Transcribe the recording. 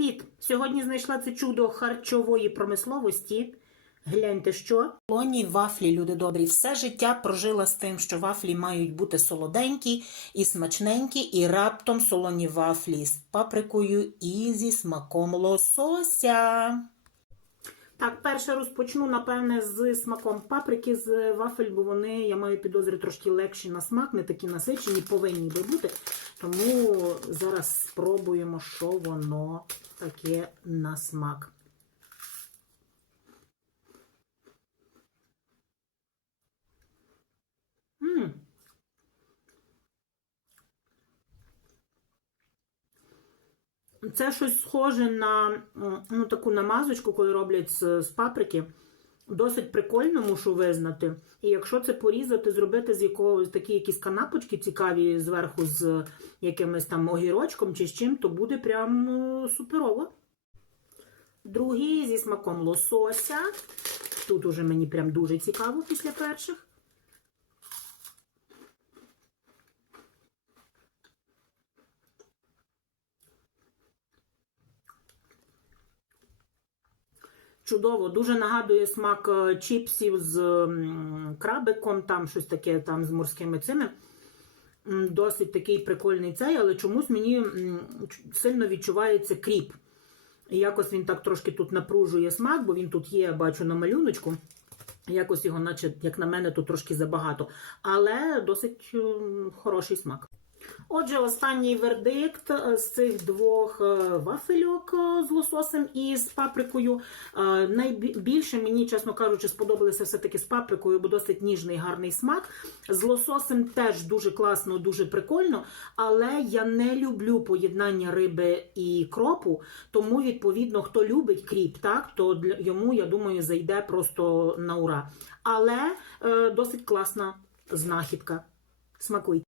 Привіт! Сьогодні знайшла це чудо харчової промисловості. Гляньте, що Лоні вафлі, люди добрі, все життя прожила з тим, що вафлі мають бути солоденькі і смачненькі, і раптом солоні вафлі з паприкою і зі смаком лосося. Так, перше розпочну, напевне, з смаком паприки з вафель, бо вони, я маю підозри, трошки легші на смак, не такі насичені, повинні би бути. Тому зараз спробуємо, що воно таке на смак. Це щось схоже на ну, таку намазочку, коли роблять з, з паприки. Досить прикольно, мушу визнати. І якщо це порізати, зробити з якогось такі якісь канапочки цікаві зверху з якимось там огірочком чи з чим, то буде прям ну, суперово. Другий зі смаком лосося. Тут уже мені прям дуже цікаво після перших. Чудово, дуже нагадує смак е, чіпсів з крабиком, там щось таке там з морськими цими. Досить такий прикольний цей, але чомусь мені сильно відчувається кріп. І якось він так трошки тут напружує смак, бо він тут є, я бачу на малюночку. Якось його, наче, як на мене, тут трошки забагато. Але досить хороший смак. Отже, останній вердикт е, з цих двох е, вафельок е, з лососем і з паприкою. Найбільше мені, чесно кажучи, сподобалося все-таки з паприкою, бо досить ніжний гарний смак. З лососем теж дуже класно, дуже прикольно. Але я не люблю поєднання риби і кропу, тому, відповідно, хто любить кріп, так, то йому, я думаю, зайде просто на ура. Але е, досить класна знахідка. Смакуй.